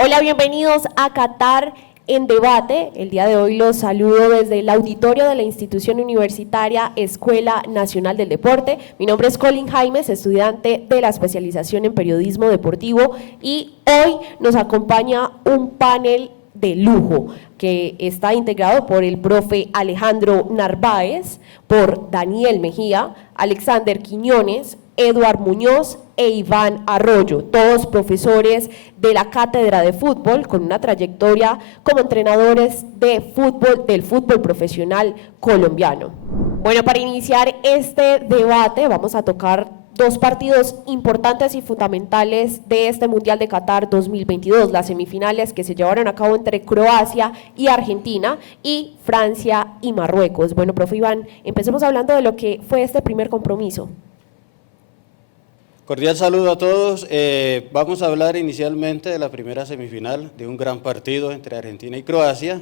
Hola, bienvenidos a Qatar en Debate. El día de hoy los saludo desde el auditorio de la institución universitaria Escuela Nacional del Deporte. Mi nombre es Colin Jaimes, estudiante de la especialización en periodismo deportivo, y hoy nos acompaña un panel de lujo que está integrado por el profe Alejandro Narváez, por Daniel Mejía, Alexander Quiñones, Eduard Muñoz e Iván Arroyo, todos profesores de la Cátedra de Fútbol con una trayectoria como entrenadores de fútbol del fútbol profesional colombiano. Bueno, para iniciar este debate vamos a tocar dos partidos importantes y fundamentales de este Mundial de Qatar 2022, las semifinales que se llevaron a cabo entre Croacia y Argentina y Francia y Marruecos. Bueno, profe Iván, empecemos hablando de lo que fue este primer compromiso. Cordial saludo a todos. Vamos a hablar inicialmente de la primera semifinal, de un gran partido entre Argentina y Croacia,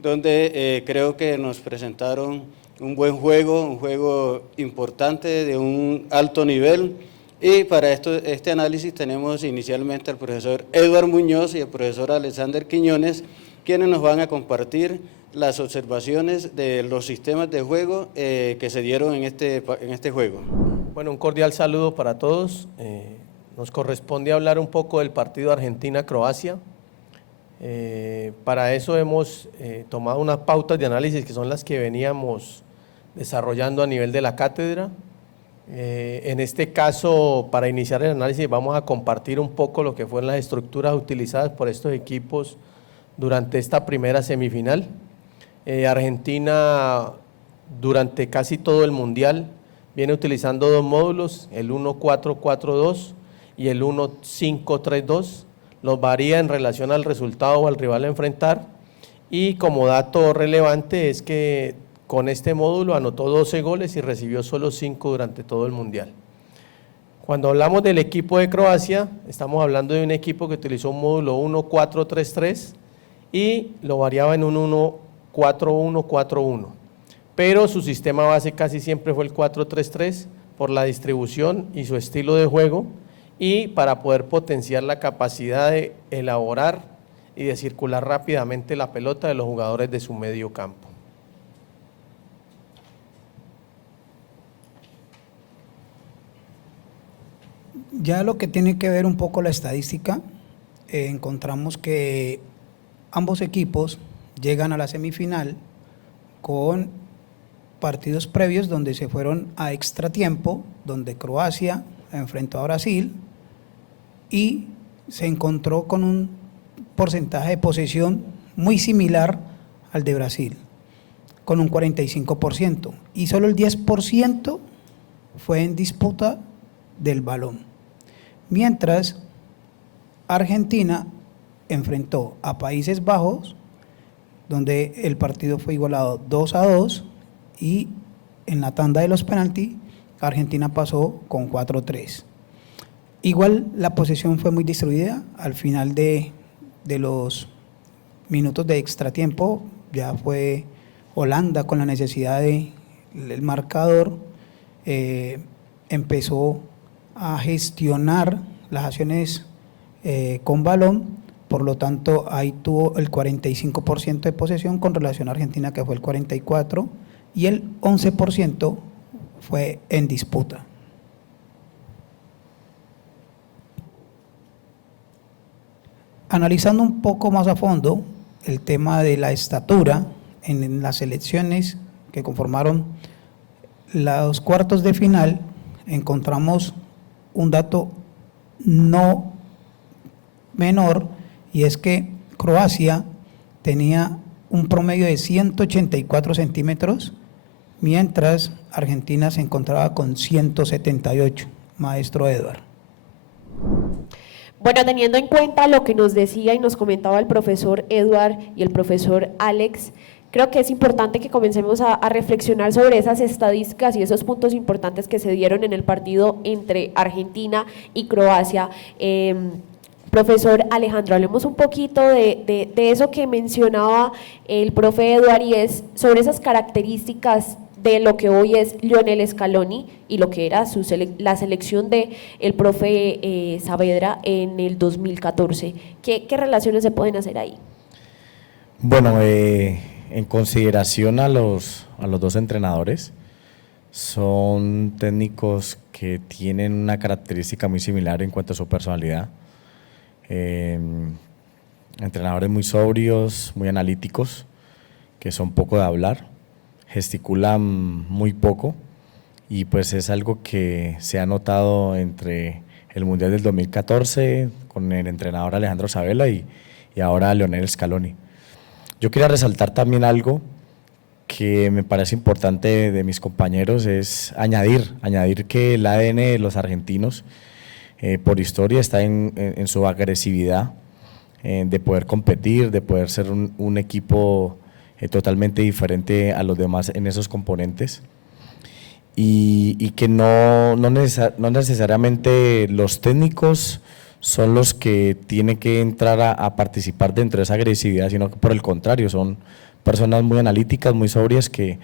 donde creo que nos presentaron un buen juego, un juego importante de un alto nivel. Y para este análisis tenemos inicialmente al profesor Eduard Muñoz y al profesor Alexander Quiñones, quienes nos van a compartir las observaciones de los sistemas de juego que se dieron en este juego. Bueno, un cordial saludo para todos. Nos corresponde hablar un poco del partido Argentina-Croacia. Para eso hemos tomado unas pautas de análisis que son las que veníamos desarrollando a nivel de la cátedra. En este caso, para iniciar el análisis, vamos a compartir un poco lo que fueron las estructuras utilizadas por estos equipos durante esta primera semifinal. Argentina, durante casi todo el Mundial, viene utilizando dos módulos, el 1-4-4-2 y el 1-5-3-2, los varía en relación al resultado o al rival a enfrentar, y como dato relevante es que con este módulo anotó 12 goles y recibió solo 5 durante todo el Mundial. Cuando hablamos del equipo de Croacia, estamos hablando de un equipo que utilizó un módulo 1-4-3-3 y lo variaba en un 1-4-1-4-1. Pero su sistema base casi siempre fue el 4-3-3 por la distribución y su estilo de juego, y para poder potenciar la capacidad de elaborar y de circular rápidamente la pelota de los jugadores de su medio campo. Ya lo que tiene que ver un poco la estadística, encontramos que ambos equipos llegan a la semifinal con partidos previos donde se fueron a extratiempo, donde Croacia enfrentó a Brasil y se encontró con un porcentaje de posesión muy similar al de Brasil, con un 45%, y solo el 10% fue en disputa del balón, mientras Argentina enfrentó a Países Bajos, donde el partido fue igualado 2-2, y en la tanda de los penaltis Argentina pasó con 4-3. Igual la posesión fue muy distribuida. Al final de los minutos de extratiempo ya fue Holanda con la necesidad del marcador, empezó a gestionar las acciones con balón, por lo tanto ahí tuvo el 45% de posesión con relación a Argentina, que fue el 44%, y el 11% fue en disputa. Analizando un poco más a fondo el tema de la estatura en las selecciones que conformaron los cuartos de final, encontramos un dato no menor, y es que Croacia tenía un promedio de 184 centímetros, mientras Argentina se encontraba con 178, maestro Eduard. Bueno, teniendo en cuenta lo que nos decía y nos comentaba el profesor Eduard y el profesor Alex, creo que es importante que comencemos a reflexionar sobre esas estadísticas y esos puntos importantes que se dieron en el partido entre Argentina y Croacia. Profesor Alejandro, hablemos un poquito de eso que mencionaba el profe Eduard, y es sobre esas características de lo que hoy es Lionel Scaloni y lo que era la selección de el profe Saavedra en el 2014. ¿Qué relaciones se pueden hacer ahí? Bueno, en consideración a los dos entrenadores, son técnicos que tienen una característica muy similar en cuanto a su personalidad. Entrenadores muy sobrios, muy analíticos, que son poco de hablar, gesticulan muy poco y pues es algo que se ha notado entre el Mundial del 2014 con el entrenador Alejandro Sabella y ahora Lionel Scaloni. Yo quería resaltar también algo que me parece importante de mis compañeros, es añadir que el ADN de los argentinos por historia está en su agresividad, de poder competir, de poder ser un equipo totalmente diferente a los demás en esos componentes y que no necesariamente los técnicos son los que tienen que entrar a participar dentro de esa agresividad, sino que por el contrario son personas muy analíticas, muy sobrias que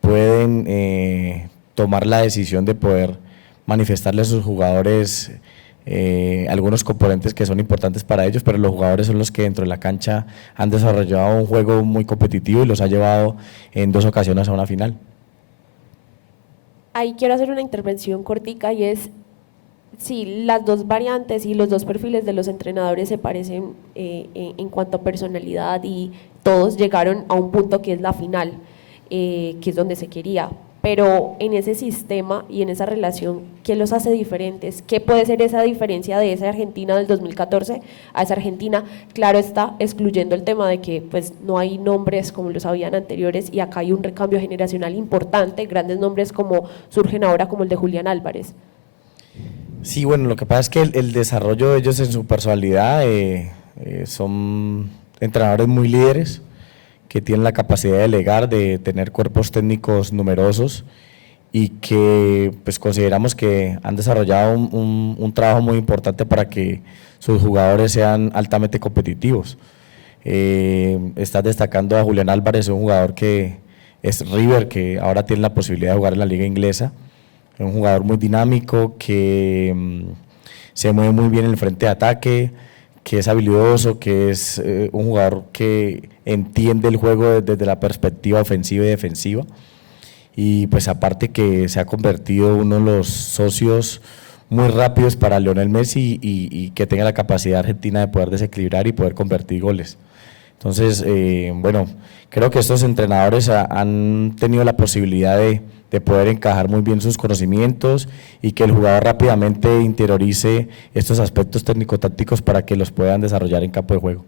pueden tomar la decisión de poder manifestarle a sus jugadores algunos componentes que son importantes para ellos, pero los jugadores son los que dentro de la cancha han desarrollado un juego muy competitivo y los ha llevado en 2 ocasiones a una final. Ahí quiero hacer una intervención cortica y es, sí, las dos variantes y los dos perfiles de los entrenadores se parecen en cuanto a personalidad y todos llegaron a un punto que es la final, que es donde se quería. Pero en ese sistema y en esa relación, ¿qué los hace diferentes? ¿Qué puede ser esa diferencia de esa Argentina del 2014 a esa Argentina? Claro está, excluyendo el tema de que pues, no hay nombres como los habían anteriores y acá hay un recambio generacional importante, grandes nombres como surgen ahora como el de Julián Álvarez. Sí, bueno, lo que pasa es que el desarrollo de ellos en su personalidad son entrenadores muy líderes, que tienen la capacidad de delegar, de tener cuerpos técnicos numerosos y que pues consideramos que han desarrollado un trabajo muy importante para que sus jugadores sean altamente competitivos. Estás destacando a Julián Álvarez, un jugador que es River, que ahora tiene la posibilidad de jugar en la liga inglesa, es un jugador muy dinámico, que se mueve muy bien en el frente de ataque, que es habilidoso, que es un jugador que entiende el juego desde la perspectiva ofensiva y defensiva y pues aparte que se ha convertido uno de los socios muy rápidos para Lionel Messi y que tenga la capacidad argentina de poder desequilibrar y poder convertir goles. Entonces, bueno, creo que estos entrenadores han tenido la posibilidad de poder encajar muy bien sus conocimientos y que el jugador rápidamente interiorice estos aspectos técnico-tácticos para que los puedan desarrollar en campo de juego.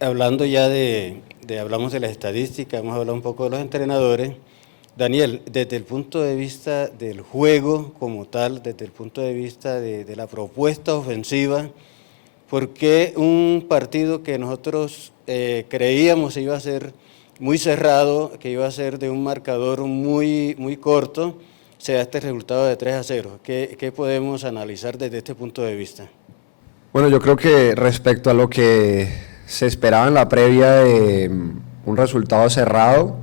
Hablando ya hablamos de las estadísticas, hemos hablado un poco de los entrenadores. Daniel, desde el punto de vista del juego como tal, desde el punto de vista de la propuesta ofensiva, ¿por qué un partido que nosotros creíamos iba a ser muy cerrado, que iba a ser de un marcador muy corto, se da este resultado de 3-0? ¿Qué podemos analizar desde este punto de vista? Bueno, yo creo que respecto a lo que se esperaba en la previa de un resultado cerrado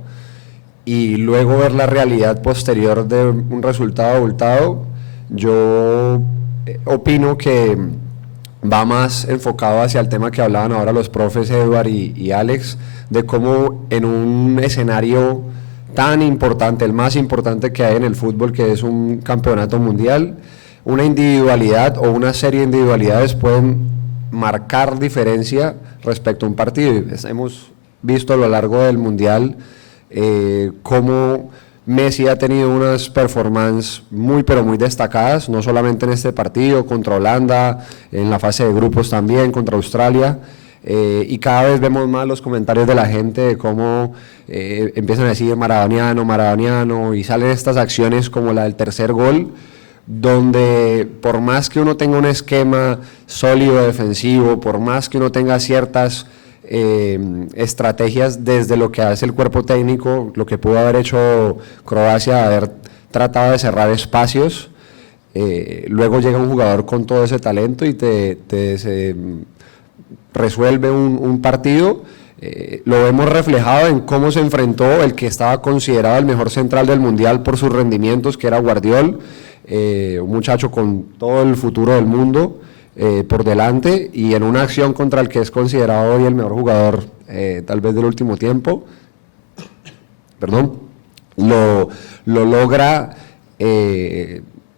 y luego ver la realidad posterior de un resultado abultado, yo opino que va más enfocado hacia el tema que hablaban ahora los profes Edward y Alex, de cómo en un escenario tan importante, el más importante que hay en el fútbol, que es un campeonato mundial, una individualidad o una serie de individualidades pueden marcar diferencia respecto a un partido. Hemos visto a lo largo del mundial cómo Messi ha tenido unas performances muy pero muy destacadas, no solamente en este partido, contra Holanda, en la fase de grupos también, contra Australia, y cada vez vemos más los comentarios de la gente de cómo empiezan a decir maradoniano, y salen estas acciones como la del tercer gol, donde por más que uno tenga un esquema sólido defensivo, por más que uno tenga ciertas estrategias desde lo que hace el cuerpo técnico, lo que pudo haber hecho Croacia, haber tratado de cerrar espacios, resuelve un partido. Lo vemos reflejado en cómo se enfrentó el que estaba considerado el mejor central del Mundial por sus rendimientos, que era Guardiol, un muchacho con todo el futuro del mundo por delante, y en una acción contra el que es considerado hoy el mejor jugador tal vez del último tiempo, lo logra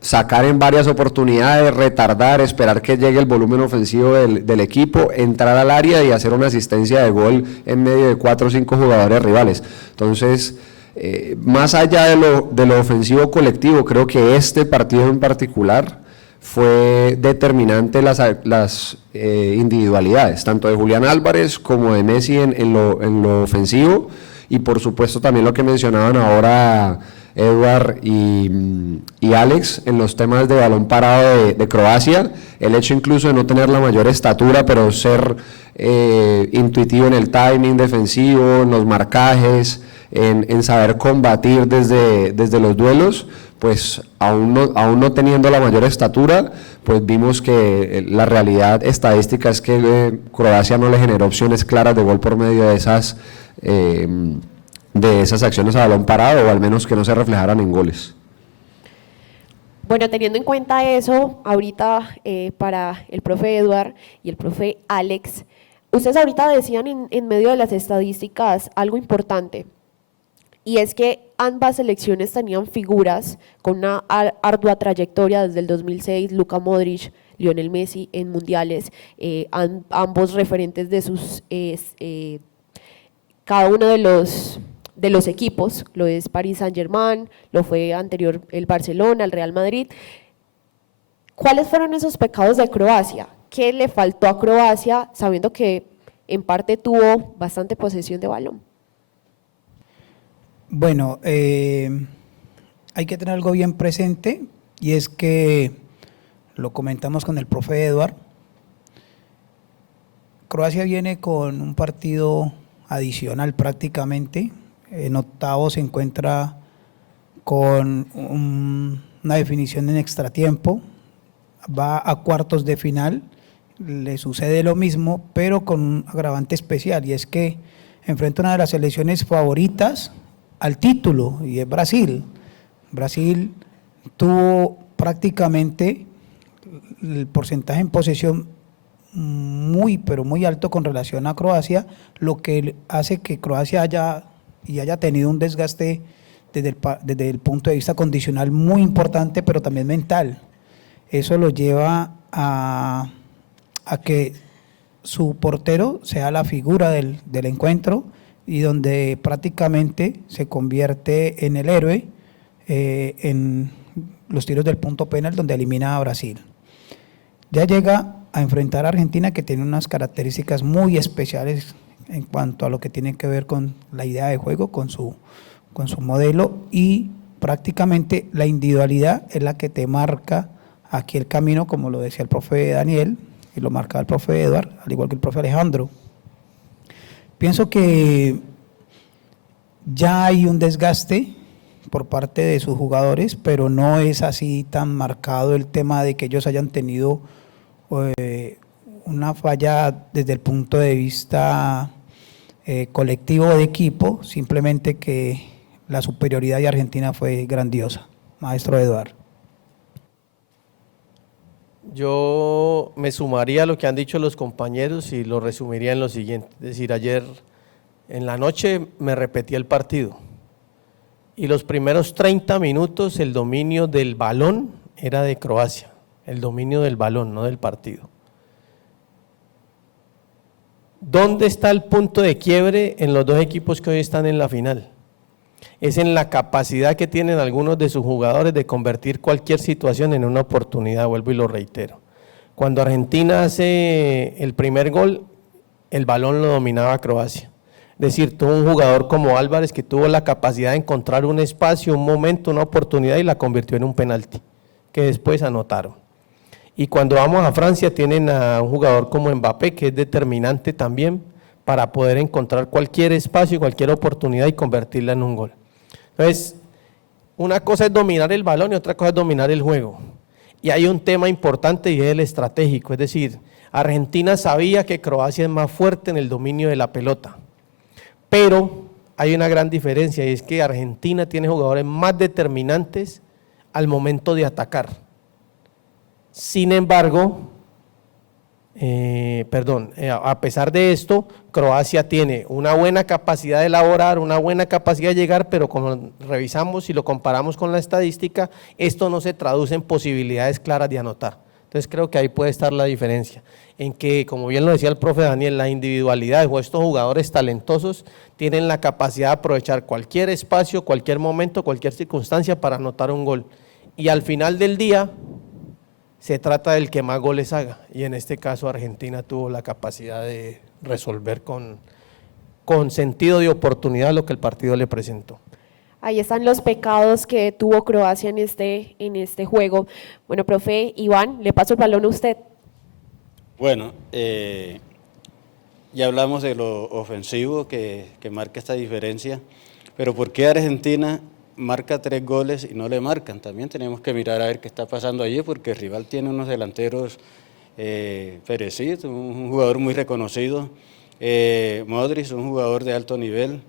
sacar en varias oportunidades, retardar, esperar que llegue el volumen ofensivo del equipo, entrar al área y hacer una asistencia de gol en medio de 4 o 5 jugadores rivales. Entonces, más allá de lo ofensivo colectivo, creo que este partido en particular fue determinante las individualidades, tanto de Julián Álvarez como de Messi en lo ofensivo, y por supuesto también lo que mencionaban ahora Eduard y Alex en los temas de balón parado de Croacia, el hecho incluso de no tener la mayor estatura, pero ser intuitivo en el timing defensivo, en los marcajes, en saber combatir desde los duelos, pues aún no teniendo la mayor estatura, pues vimos que la realidad estadística es que Croacia no le generó opciones claras de gol por medio de esas acciones a balón parado, o al menos que no se reflejaran en goles. Bueno, teniendo en cuenta eso, ahorita para el profe Eduard y el profe Alex, ustedes ahorita decían en medio de las estadísticas algo importante, y es que ambas selecciones tenían figuras con una ardua trayectoria desde el 2006, Luka Modric, Lionel Messi en mundiales, ambos referentes de sus cada uno de los equipos, lo es Paris Saint-Germain, lo fue anterior el Barcelona, el Real Madrid. ¿Cuáles fueron esos pecados de Croacia? ¿Qué le faltó a Croacia, sabiendo que en parte tuvo bastante posesión de balón? Bueno, hay que tener algo bien presente, y es que lo comentamos con el profe Eduard. Croacia viene con un partido adicional prácticamente. En octavos se encuentra con una definición en extratiempo, va a cuartos de final, le sucede lo mismo, pero con un agravante especial, y es que enfrenta una de las selecciones favoritas al título, y es Brasil. Brasil tuvo prácticamente el porcentaje en posesión muy, pero muy alto con relación a Croacia, lo que hace que Croacia haya tenido un desgaste desde el punto de vista condicional muy importante, pero también mental. Eso lo lleva a que su portero sea la figura del encuentro, y donde prácticamente se convierte en el héroe en los tiros del punto penal, donde elimina a Brasil. Ya llega a enfrentar a Argentina, que tiene unas características muy especiales en cuanto a lo que tiene que ver con la idea de juego, con su modelo, y prácticamente la individualidad es la que te marca aquí el camino, como lo decía el profe Daniel y lo marcaba el profe Eduard, al igual que el profe Alejandro. Pienso que ya hay un desgaste por parte de sus jugadores, pero no es así tan marcado el tema de que ellos hayan tenido una falla desde el punto de vista colectivo de equipo, simplemente que la superioridad de Argentina fue grandiosa. Maestro Eduard. Yo me sumaría a lo que han dicho los compañeros y lo resumiría en lo siguiente. Es decir, ayer en la noche me repetí el partido y los primeros 30 minutos el dominio del balón era de Croacia, el dominio del balón, no del partido. ¿Dónde está el punto de quiebre en los dos equipos que hoy están en la final? Es en la capacidad que tienen algunos de sus jugadores de convertir cualquier situación en una oportunidad, vuelvo y lo reitero. Cuando Argentina hace el primer gol, el balón lo dominaba Croacia. Es decir, tuvo un jugador como Álvarez que tuvo la capacidad de encontrar un espacio, un momento, una oportunidad, y la convirtió en un penalti, que después anotaron. Y cuando vamos a Francia tienen a un jugador como Mbappé, que es determinante también para poder encontrar cualquier espacio, cualquier oportunidad y convertirla en un gol. Entonces, una cosa es dominar el balón y otra cosa es dominar el juego. Y hay un tema importante y es el estratégico, es decir, Argentina sabía que Croacia es más fuerte en el dominio de la pelota, pero hay una gran diferencia y es que Argentina tiene jugadores más determinantes al momento de atacar. Sin embargo, a pesar de esto, Croacia tiene una buena capacidad de elaborar, una buena capacidad de llegar, pero como revisamos y lo comparamos con la estadística, esto no se traduce en posibilidades claras de anotar. Entonces creo que ahí puede estar la diferencia, en que, como bien lo decía el profe Daniel, la individualidad o estos jugadores talentosos tienen la capacidad de aprovechar cualquier espacio, cualquier momento, cualquier circunstancia para anotar un gol. Y al final del día se trata del que más goles haga, y en este caso Argentina tuvo la capacidad de resolver con sentido de oportunidad lo que el partido le presentó. Ahí están los pecados que tuvo Croacia en este juego. Bueno, profe Iván, le paso el balón a usted. Bueno, ya hablamos de lo ofensivo que marca esta diferencia, pero ¿por qué Argentina marca 3 goles y no le marcan? También tenemos que mirar a ver qué está pasando allí, porque el rival tiene unos delanteros Perisic, un jugador muy reconocido, Modric, un jugador de alto nivel.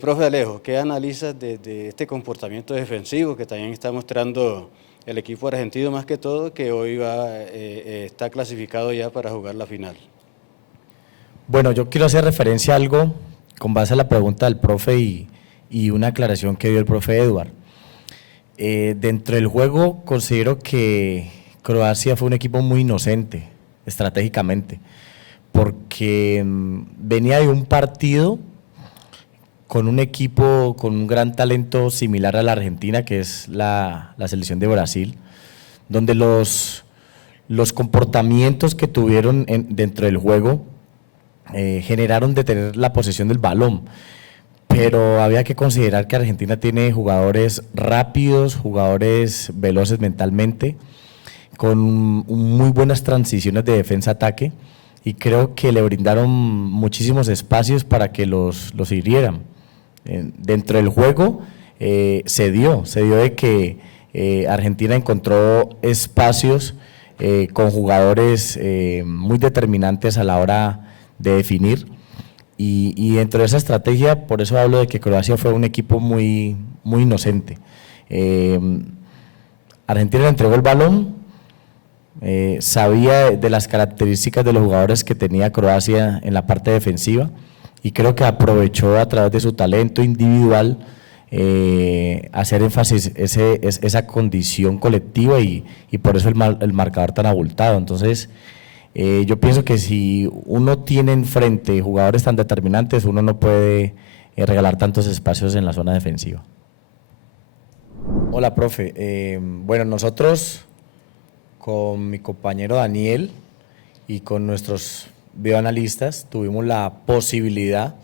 Profe Alejo, ¿qué analizas de este comportamiento defensivo que también está mostrando el equipo argentino, más que todo, que hoy está clasificado ya para jugar la final? Bueno, yo quiero hacer referencia a algo con base a la pregunta del profe y una aclaración que dio el profe Eduard. Dentro del juego considero que Croacia fue un equipo muy inocente estratégicamente, porque venía de un partido con un equipo con un gran talento similar a la Argentina, que es la selección de Brasil, donde los comportamientos que tuvieron dentro del juego generaron de tener la posesión del balón, pero había que considerar que Argentina tiene jugadores rápidos, jugadores veloces mentalmente, con muy buenas transiciones de defensa-ataque, y creo que le brindaron muchísimos espacios para que los hirieran. Dentro del juego se dio de que Argentina encontró espacios con jugadores muy determinantes a la hora de definir, y dentro de esa estrategia, por eso hablo de que Croacia fue un equipo muy inocente. Argentina le entregó el balón, sabía de las características de los jugadores que tenía Croacia en la parte defensiva, y creo que aprovechó a través de su talento individual hacer énfasis esa condición colectiva, y por eso el marcador tan abultado. Entonces, yo pienso que si uno tiene enfrente jugadores tan determinantes, uno no puede regalar tantos espacios en la zona defensiva. Hola, profe. Bueno, nosotros con mi compañero Daniel y con nuestros videoanalistas tuvimos la posibilidad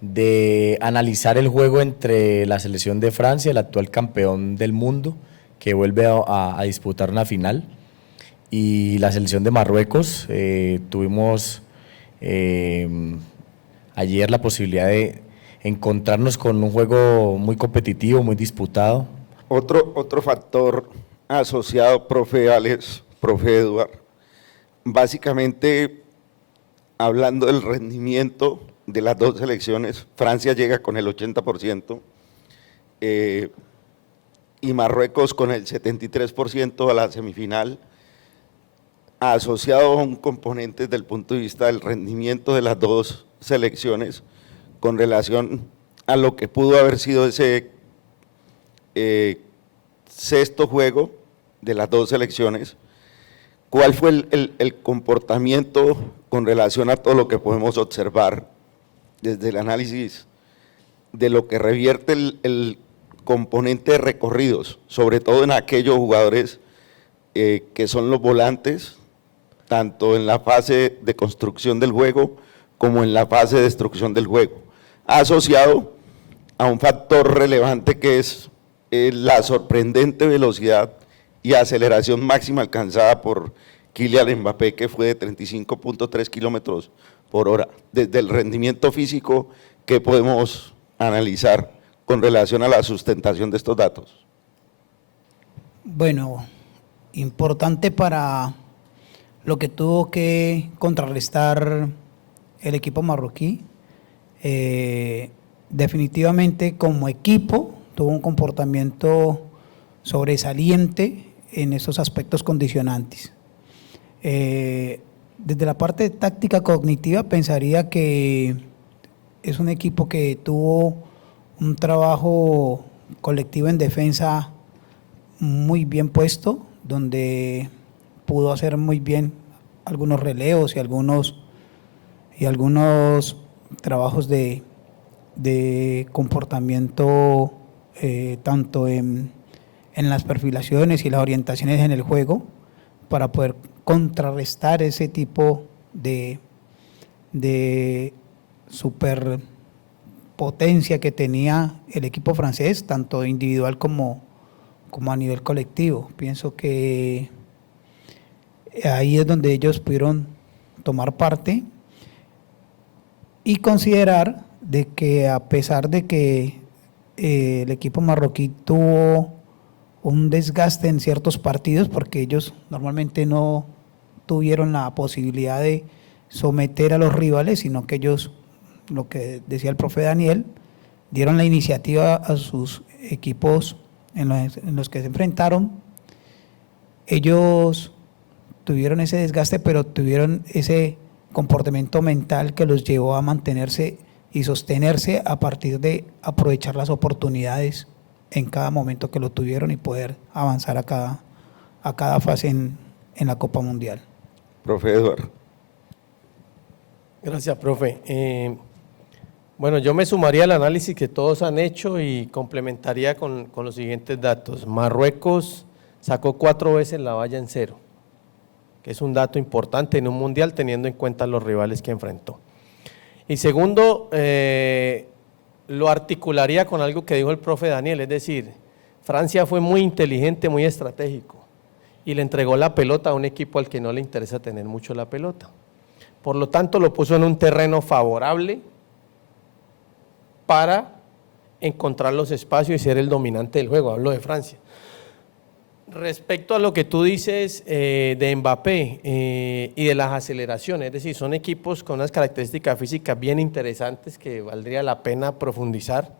de analizar el juego entre la selección de Francia, el actual campeón del mundo, que vuelve a disputar una final, y la selección de Marruecos. Tuvimos ayer la posibilidad de encontrarnos con un juego muy competitivo, muy disputado. Otro factor asociado, profe Alex, profe Eduard, básicamente hablando del rendimiento de las dos selecciones, Francia llega con el 80% y Marruecos con el 73% a la semifinal, asociado a un componente desde el punto de vista del rendimiento de las dos selecciones con relación a lo que pudo haber sido ese sexto juego de las dos selecciones. ¿Cuál fue el comportamiento con relación a todo lo que podemos observar desde el análisis de lo que revierte el componente de recorridos, sobre todo en aquellos jugadores que son los volantes, tanto en la fase de construcción del juego como en la fase de destrucción del juego, asociado a un factor relevante que es la sorprendente velocidad y aceleración máxima alcanzada por Kylian Mbappé, que fue de 35.3 kilómetros por hora. Desde el rendimiento físico, ¿qué podemos analizar con relación a la sustentación de estos datos? Bueno, importante para lo que tuvo que contrarrestar el equipo marroquí. Definitivamente como equipo tuvo un comportamiento sobresaliente en esos aspectos condicionantes. Desde la parte táctica cognitiva pensaría que es un equipo que tuvo un trabajo colectivo en defensa muy bien puesto, donde pudo hacer muy bien algunos relevos y algunos trabajos de comportamiento, tanto en las perfilaciones y las orientaciones en el juego, para poder contrarrestar ese tipo de superpotencia que tenía el equipo francés, tanto individual como a nivel colectivo. Pienso que ahí es donde ellos pudieron tomar parte y considerar de que, a pesar de que el equipo marroquí tuvo un desgaste en ciertos partidos, porque ellos normalmente no tuvieron la posibilidad de someter a los rivales, sino que ellos, lo que decía el profe Daniel, dieron la iniciativa a sus equipos en los que se enfrentaron. Ellos tuvieron ese desgaste, pero tuvieron ese comportamiento mental que los llevó a mantenerse y sostenerse a partir de aprovechar las oportunidades en cada momento que lo tuvieron y poder avanzar a cada fase en la Copa Mundial. Profe Eduardo. Gracias, profe. Bueno, yo me sumaría al análisis que todos han hecho y complementaría con los siguientes datos. Marruecos sacó 4 veces la valla en 0, que es un dato importante en un mundial teniendo en cuenta los rivales que enfrentó. Y segundo, lo articularía con algo que dijo el profe Daniel, es decir, Francia fue muy inteligente, muy estratégico y le entregó la pelota a un equipo al que no le interesa tener mucho la pelota. Por lo tanto, lo puso en un terreno favorable para encontrar los espacios y ser el dominante del juego. Hablo de Francia. Respecto a lo que tú dices de Mbappé y de las aceleraciones, es decir, son equipos con unas características físicas bien interesantes que valdría la pena profundizar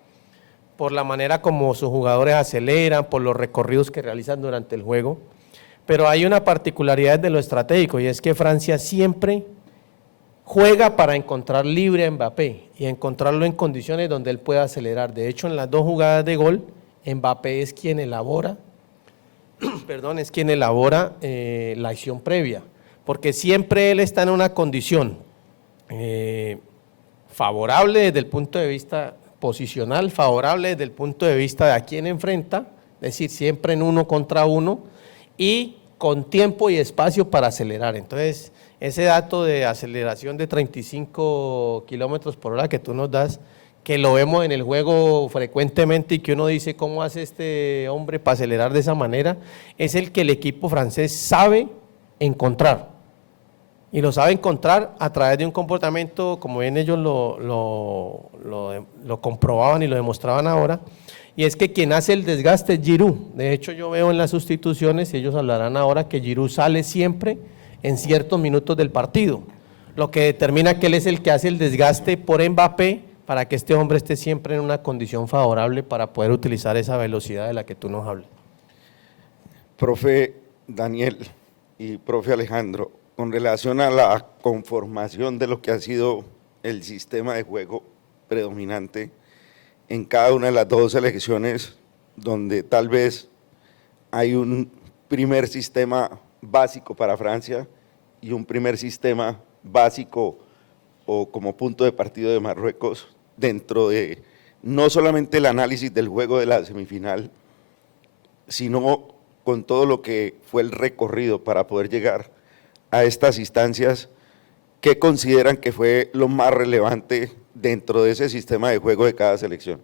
por la manera como sus jugadores aceleran, por los recorridos que realizan durante el juego, pero hay una particularidad de lo estratégico y es que Francia siempre juega para encontrar libre a Mbappé y encontrarlo en condiciones donde él pueda acelerar. De hecho, en las 2 jugadas de gol, Mbappé es quien elabora la acción previa, porque siempre él está en una condición favorable desde el punto de vista posicional, favorable desde el punto de vista de a quién enfrenta, es decir, siempre en 1 contra 1 y con tiempo y espacio para acelerar. Entonces, ese dato de aceleración de 35 kilómetros por hora que tú nos das, que lo vemos en el juego frecuentemente y que uno dice cómo hace este hombre para acelerar de esa manera, es el que el equipo francés sabe encontrar. Y lo sabe encontrar a través de un comportamiento, como bien ellos lo comprobaban y lo demostraban ahora, y es que quien hace el desgaste es Giroud. De hecho, yo veo en las sustituciones, y ellos hablarán ahora, que Giroud sale siempre en ciertos minutos del partido, lo que determina que él es el que hace el desgaste por Mbappé para que este hombre esté siempre en una condición favorable para poder utilizar esa velocidad de la que tú nos hablas. Profe Daniel y profe Alejandro, con relación a la conformación de lo que ha sido el sistema de juego predominante en cada una de las 2 selecciones, donde tal vez hay un primer sistema básico para Francia y un primer sistema básico o como punto de partido de Marruecos, dentro de no solamente el análisis del juego de la semifinal, sino con todo lo que fue el recorrido para poder llegar a estas instancias, ¿qué consideran que fue lo más relevante dentro de ese sistema de juego de cada selección?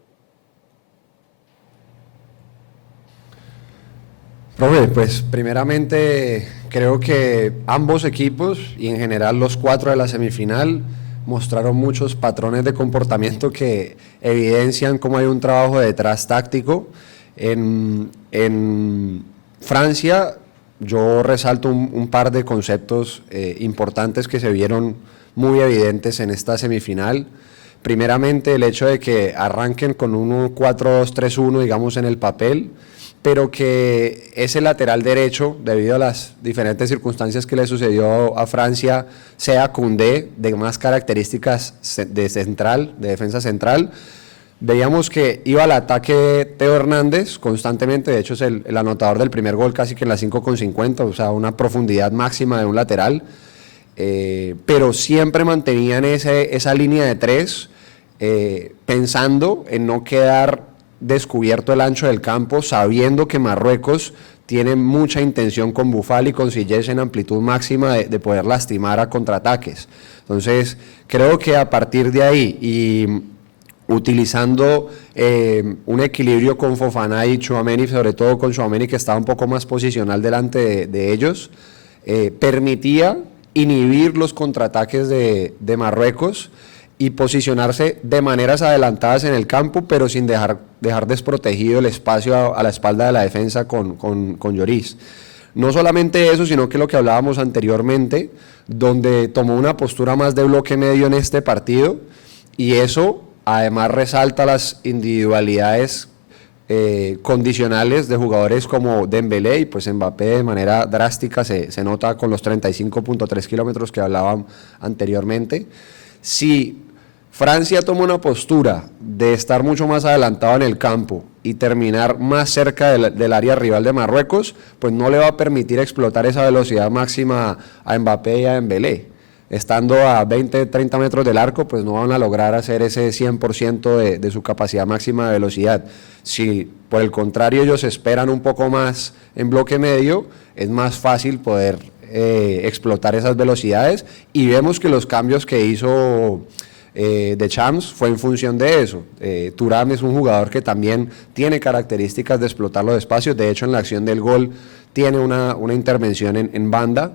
Profe, pues primeramente creo que ambos equipos y en general los 4 de la semifinal mostraron muchos patrones de comportamiento que evidencian cómo hay un trabajo detrás táctico. En Francia yo resalto un par de conceptos importantes que se vieron muy evidentes en esta semifinal. Primeramente, el hecho de que arranquen con un 4-2-3-1, digamos, en el papel, pero que ese lateral derecho, debido a las diferentes circunstancias que le sucedió a Francia, sea Koundé, de más características de central, de defensa central. Veíamos que iba al ataque Teo Hernández constantemente, de hecho es el anotador del primer gol casi que en la 5,50, o sea, una profundidad máxima de un lateral, pero siempre mantenían esa línea de tres, pensando en no quedar descubierto el ancho del campo, sabiendo que Marruecos tiene mucha intención con Boufal y con Ziyech en amplitud máxima de poder lastimar a contraataques. Entonces, creo que a partir de ahí y utilizando un equilibrio con Fofana y Tchouaméni, sobre todo con Tchouaméni que estaba un poco más posicional delante de ellos, permitía inhibir los contraataques de Marruecos y posicionarse de maneras adelantadas en el campo, pero sin dejar desprotegido el espacio a la espalda de la defensa con Lloris. No solamente eso, sino que lo que hablábamos anteriormente, donde tomó una postura más de bloque medio en este partido, y eso además resalta las individualidades condicionales de jugadores como Dembélé, y pues Mbappé de manera drástica se nota con los 35.3 kilómetros que hablaban anteriormente. Si Francia toma una postura de estar mucho más adelantado en el campo y terminar más cerca del área rival de Marruecos, pues no le va a permitir explotar esa velocidad máxima a Mbappé y a Dembélé. Estando a 20, 30 metros del arco, pues no van a lograr hacer ese 100% de su capacidad máxima de velocidad. Si por el contrario ellos esperan un poco más en bloque medio, es más fácil poder explotar esas velocidades, y vemos que los cambios que hizo Deschamps fue en función de eso. Thuram es un jugador que también tiene características de explotar los espacios, de hecho en la acción del gol tiene una intervención en banda,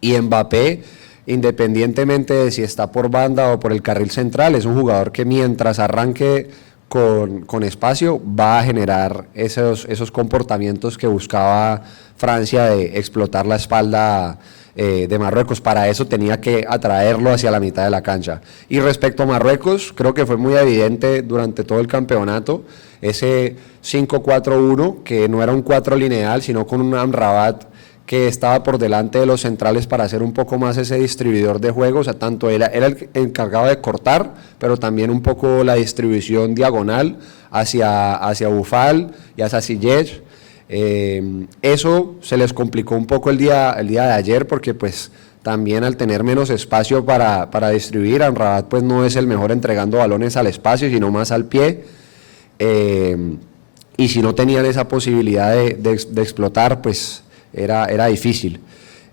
y Mbappé, independientemente de si está por banda o por el carril central, es un jugador que mientras arranque con espacio va a generar esos comportamientos que buscaba Francia de explotar la espalda de Marruecos. Para eso tenía que atraerlo hacia la mitad de la cancha. Y respecto a Marruecos, creo que fue muy evidente durante todo el campeonato ese 5-4-1, que no era un 4 lineal, sino con un Amrabat que estaba por delante de los centrales para hacer un poco más ese distribuidor de juego. O sea, tanto él era el encargado de cortar, pero también un poco la distribución diagonal hacia Boufal y hacia Ziyech. Eso se les complicó un poco el día de ayer, porque pues también al tener menos espacio para distribuir, Amrabat pues no es el mejor entregando balones al espacio, sino más al pie, y si no tenían esa posibilidad de explotar, pues era difícil.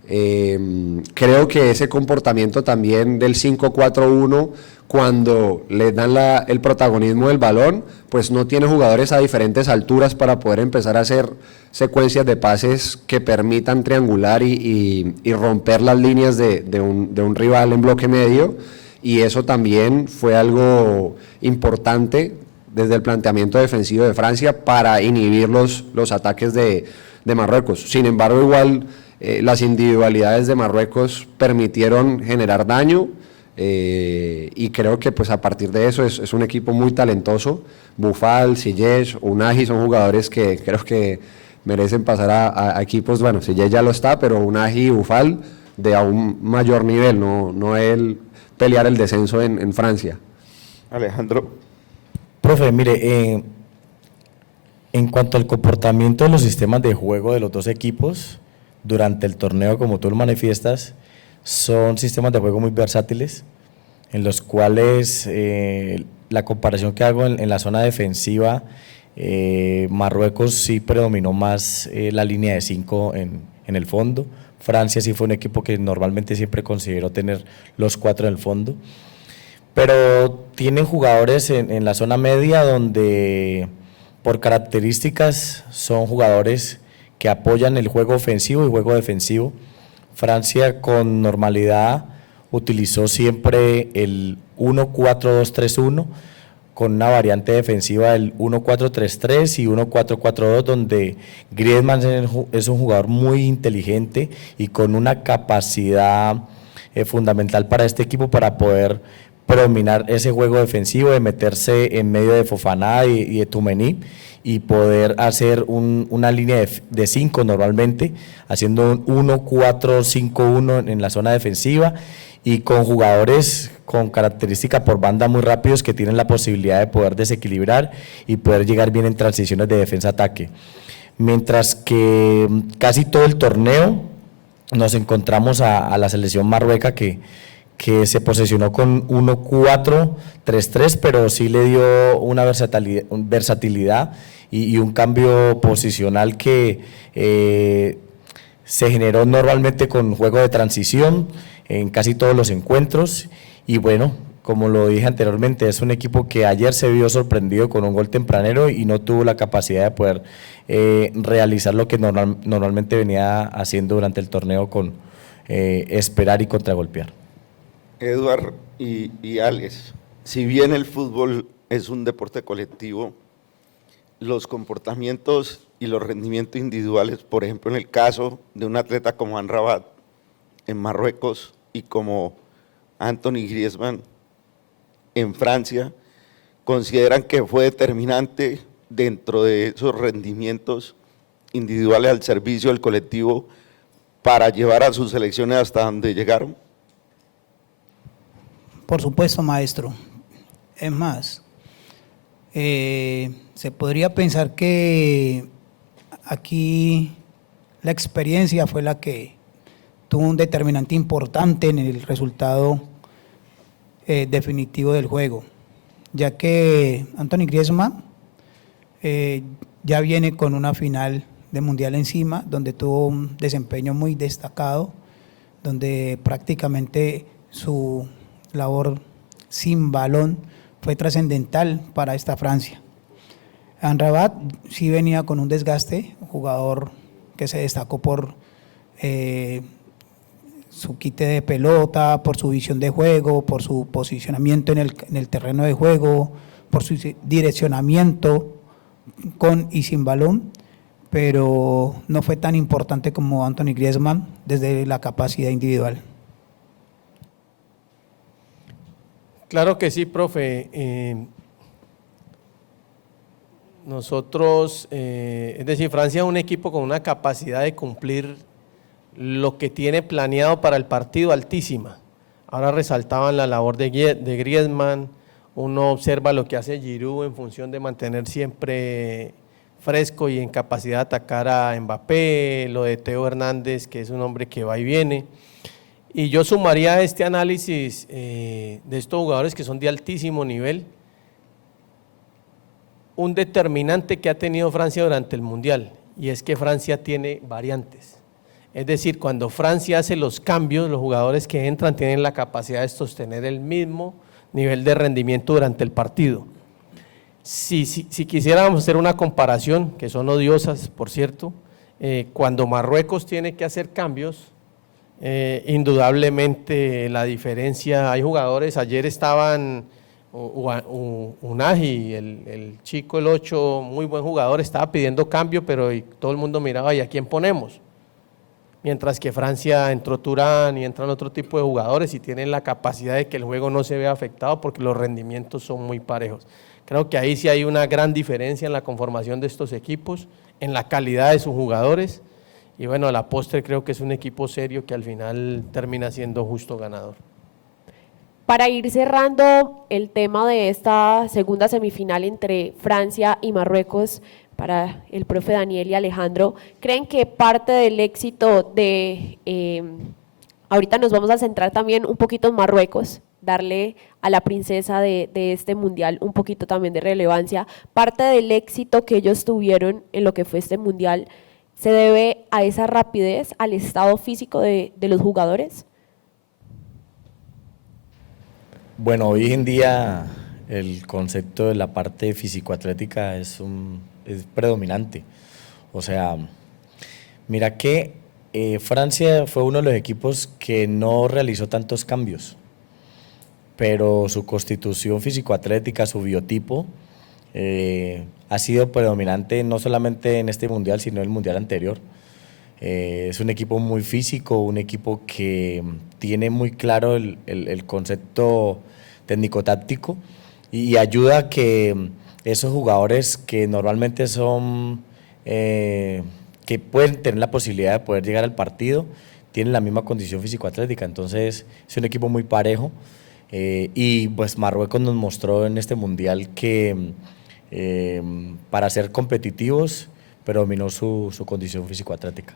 Creo que ese comportamiento también del 5-4-1, cuando les dan el protagonismo del balón, pues no tiene jugadores a diferentes alturas para poder empezar a hacer secuencias de pases que permitan triangular y romper las líneas de un rival en bloque medio, y eso también fue algo importante desde el planteamiento defensivo de Francia para inhibir los ataques de Marruecos. Sin embargo, igual las individualidades de Marruecos permitieron generar daño, y creo que pues a partir de eso es un equipo muy talentoso. Boufal, Ziyech, Unai son jugadores que creo que merecen pasar a equipos, bueno, Ziyech ya lo está, pero Unai y Boufal de aún mayor nivel, no el pelear el descenso en Francia. Alejandro. Profe, mire, en cuanto al comportamiento de los sistemas de juego de los dos equipos durante el torneo, como tú lo manifiestas, son sistemas de juego muy versátiles, en los cuales la comparación que hago en la zona defensiva, Marruecos sí predominó más la línea de 5 en el fondo. Francia sí fue un equipo que normalmente siempre consideró tener los 4 en el fondo, pero tienen jugadores en la zona media donde por características son jugadores que apoyan el juego ofensivo y juego defensivo. Francia con normalidad utilizó siempre el 1-4-2-3-1, con una variante defensiva del 1-4-3-3 y 1-4-4-2, donde Griezmann es un jugador muy inteligente y con una capacidad fundamental para este equipo para poder predominar ese juego defensivo, de meterse en medio de Fofana y de Tchouaméni y poder hacer una línea de 5 normalmente, haciendo un 1-4-5-1 en la zona defensiva y con jugadores con características por banda muy rápidos que tienen la posibilidad de poder desequilibrar y poder llegar bien en transiciones de defensa-ataque. Mientras que casi todo el torneo nos encontramos a la selección marrueca que se posicionó con 1-4-3-3, pero sí le dio una versatilidad y un cambio posicional que se generó normalmente con juego de transición en casi todos los encuentros. Y bueno, como lo dije anteriormente, es un equipo que ayer se vio sorprendido con un gol tempranero y no tuvo la capacidad de poder realizar lo que normalmente venía haciendo durante el torneo con esperar y contragolpear. Eduard y Alex, si bien el fútbol es un deporte colectivo, los comportamientos y los rendimientos individuales, por ejemplo en el caso de un atleta como Amrabat en Marruecos y como Anthony Griezmann en Francia, consideran que fue determinante dentro de esos rendimientos individuales al servicio del colectivo para llevar a sus selecciones hasta donde llegaron. Por supuesto, maestro. Es más, se podría pensar que aquí la experiencia fue la que tuvo un determinante importante en el resultado definitivo del juego, ya que Anthony Griezmann ya viene con una final de Mundial encima, donde tuvo un desempeño muy destacado, donde prácticamente su labor sin balón fue trascendental para esta Francia. Amrabat sí venía con un desgaste, un jugador que se destacó por su quite de pelota, por su visión de juego, por su posicionamiento en el terreno de juego, por su direccionamiento con y sin balón, pero no fue tan importante como Anthony Griezmann desde la capacidad individual. Claro que sí, profe. Nosotros, es decir, Francia es un equipo con una capacidad de cumplir lo que tiene planeado para el partido altísima. Ahora resaltaban la labor de Griezmann, uno observa lo que hace Giroud en función de mantener siempre fresco y en capacidad de atacar a Mbappé, lo de Theo Hernández, que es un hombre que va y viene. Y yo sumaría a este análisis de estos jugadores que son de altísimo nivel, un determinante que ha tenido Francia durante el Mundial, y es que Francia tiene variantes. Es decir, cuando Francia hace los cambios, los jugadores que entran tienen la capacidad de sostener el mismo nivel de rendimiento durante el partido. Si quisiéramos hacer una comparación, que son odiosas, por cierto, cuando Marruecos tiene que hacer cambios, indudablemente la diferencia, hay jugadores, ayer estaban Unai, el chico, el 8, muy buen jugador, estaba pidiendo cambio, pero todo el mundo miraba, ¿y a quién ponemos? Mientras que Francia entró Thuram y entran otro tipo de jugadores y tienen la capacidad de que el juego no se vea afectado porque los rendimientos son muy parejos. Creo que ahí sí hay una gran diferencia en la conformación de estos equipos, en la calidad de sus jugadores, y bueno, a la postre creo que es un equipo serio que al final termina siendo justo ganador. Para ir cerrando el tema de esta segunda semifinal entre Francia y Marruecos, para el profe Daniel y Alejandro, ¿creen que parte del éxito de, ahorita nos vamos a centrar también un poquito en Marruecos, darle a la princesa de este mundial un poquito también de relevancia, parte del éxito que ellos tuvieron en lo que fue este mundial, ¿se debe a esa rapidez, al estado físico de los jugadores? Bueno, hoy en día el concepto de la parte físico-atlética es predominante. O sea, mira que Francia fue uno de los equipos que no realizó tantos cambios. pero su constitución físico-atlética, su biotipo, ha sido predominante no solamente en este mundial, sino en el mundial anterior. Es un equipo muy físico, un equipo que tiene muy claro el concepto técnico-táctico y ayuda a que esos jugadores que normalmente son, que pueden tener la posibilidad de poder llegar al partido, tienen la misma condición físico-atlética. Entonces es un equipo muy parejo y pues Marruecos nos mostró en este mundial que para ser competitivos predominó su condición físico-atlética.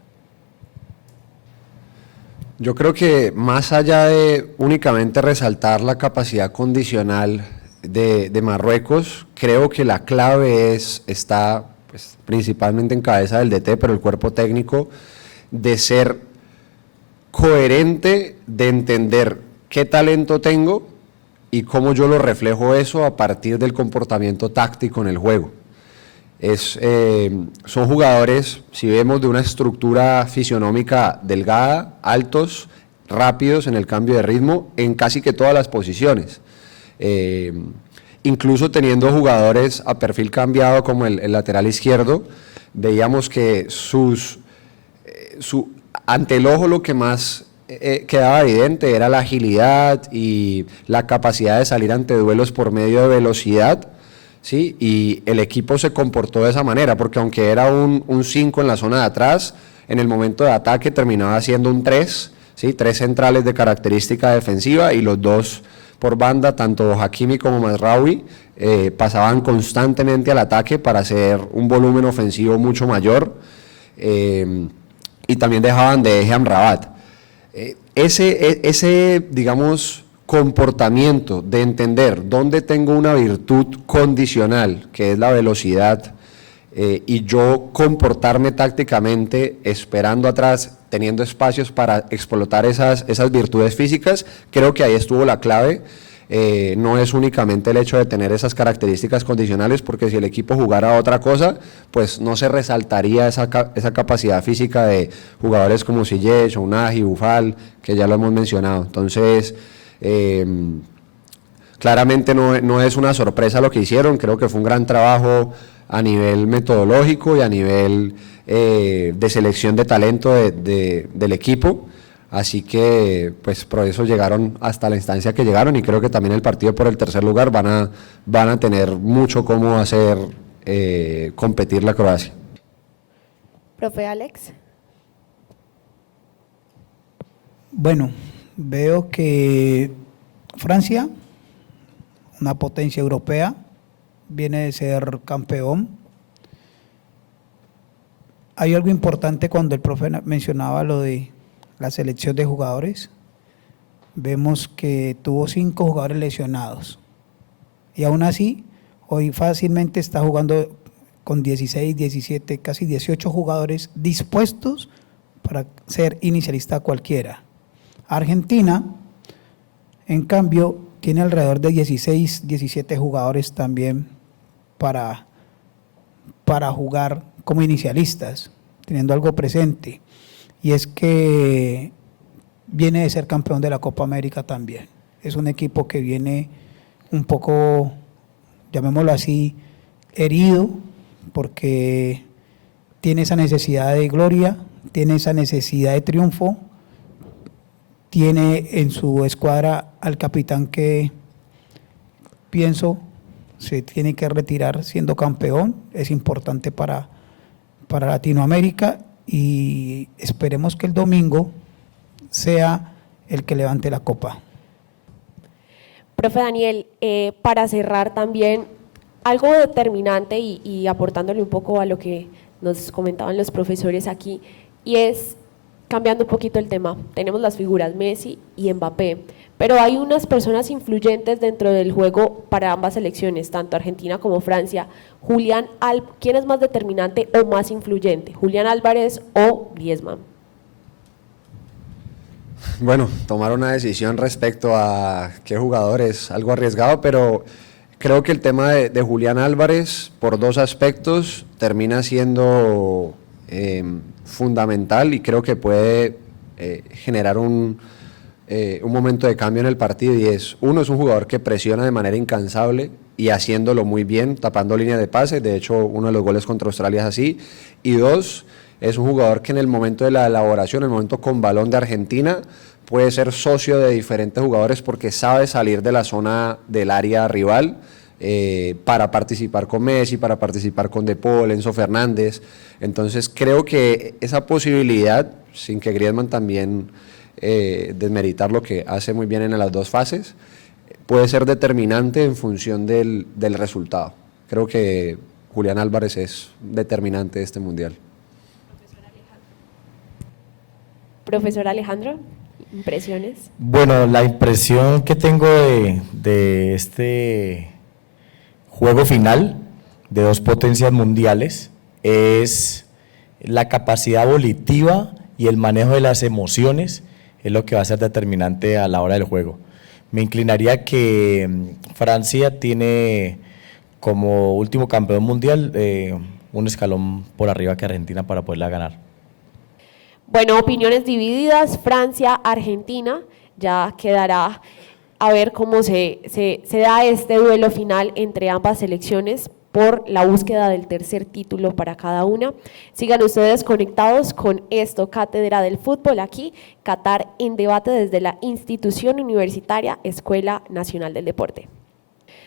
Yo creo que más allá de únicamente resaltar la capacidad condicional de Marruecos, creo que la clave está pues, principalmente en cabeza del DT, pero el cuerpo técnico, de ser coherente, de entender qué talento tengo y cómo yo lo reflejo eso a partir del comportamiento táctico en el juego. Son jugadores, si vemos, de una estructura fisionómica delgada, altos, rápidos en el cambio de ritmo en casi que todas las posiciones. Incluso teniendo jugadores a perfil cambiado como el lateral izquierdo, veíamos que ante el ojo lo que más quedaba evidente era la agilidad y la capacidad de salir ante duelos por medio de velocidad, ¿sí? Y el equipo se comportó de esa manera, porque aunque era un 5 en la zona de atrás, en el momento de ataque terminaba siendo un 3, ¿sí? 3 centrales de característica defensiva y los 2 por banda, tanto Hakimi como Mazraoui, pasaban constantemente al ataque para hacer un volumen ofensivo mucho mayor y también dejaban de eje a Amrabat. Ese, digamos, comportamiento de entender dónde tengo una virtud condicional, que es la velocidad, y yo comportarme tácticamente esperando atrás, teniendo espacios para explotar esas virtudes físicas, creo que ahí estuvo la clave. No es únicamente el hecho de tener esas características condicionales, porque si el equipo jugara otra cosa, pues no se resaltaría esa capacidad física de jugadores como Ziyech, Ounahi, Boufal, que ya lo hemos mencionado. Entonces, claramente no es una sorpresa lo que hicieron, creo que fue un gran trabajo a nivel metodológico y a nivel de selección de talento del equipo. Así que, pues, por eso llegaron hasta la instancia que llegaron y creo que también el partido por el tercer lugar van a tener mucho cómo hacer competir la Croacia. Profe Alex. Bueno, veo que Francia, una potencia europea, viene de ser campeón. Hay algo importante cuando el profe mencionaba lo de la selección de jugadores. Vemos que tuvo 5 jugadores lesionados y aún así hoy fácilmente está jugando con 16, 17, casi 18 jugadores dispuestos para ser inicialista cualquiera. Argentina, en cambio, tiene alrededor de 16, 17 jugadores también para jugar como inicialistas, teniendo algo presente. Y es que viene de ser campeón de la Copa América también. Es un equipo que viene un poco, llamémoslo así, herido, porque tiene esa necesidad de gloria, tiene esa necesidad de triunfo, tiene en su escuadra al capitán que pienso se tiene que retirar siendo campeón, es importante para Latinoamérica y esperemos que el domingo sea el que levante la copa. Profe Daniel, para cerrar también, algo determinante y aportándole un poco a lo que nos comentaban los profesores aquí, y es, cambiando un poquito el tema, tenemos las figuras Messi y Mbappé, pero hay unas personas influyentes dentro del juego para ambas selecciones, tanto Argentina como Francia. ¿Quién es más determinante o más influyente? ¿Julián Álvarez o Griezmann? Bueno, tomar una decisión respecto a qué jugador es algo arriesgado, pero creo que el tema de Julián Álvarez, por 2 aspectos, termina siendo fundamental y creo que puede generar un un momento de cambio en el partido, y es, uno, es un jugador que presiona de manera incansable y haciéndolo muy bien, tapando línea de pase, de hecho uno de los goles contra Australia es así, y dos, es un jugador que en el momento de la elaboración, en el momento con balón de Argentina, puede ser socio de diferentes jugadores porque sabe salir de la zona del área rival para participar con Messi, para participar con De Paul, Enzo Fernández. Entonces creo que esa posibilidad, sin que Griezmann también desmeritar lo que hace muy bien en las dos fases, puede ser determinante en función del resultado. Creo que Julián Álvarez es determinante de este Mundial. Profesor Alejandro, ¿impresiones? Bueno, la impresión que tengo de este juego final de dos potencias mundiales es la capacidad volitiva y el manejo de las emociones es lo que va a ser determinante a la hora del juego. Me inclinaría que Francia tiene como último campeón mundial un escalón por arriba que Argentina para poderla ganar. Bueno, opiniones divididas, Francia, Argentina, ya quedará a ver cómo se da este duelo final entre ambas selecciones por la búsqueda del tercer título para cada una. Sigan ustedes conectados con esto, Cátedra del Fútbol, aquí, Qatar en debate desde la institución universitaria Escuela Nacional del Deporte.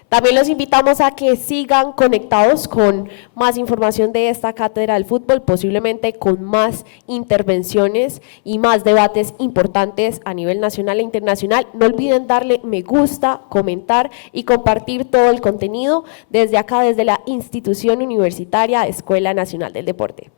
También los invitamos a que sigan conectados con más información de esta Cátedra del Fútbol, posiblemente con más intervenciones y más debates importantes a nivel nacional e internacional. No olviden darle me gusta, comentar y compartir todo el contenido desde acá, desde la institución universitaria Escuela Nacional del Deporte.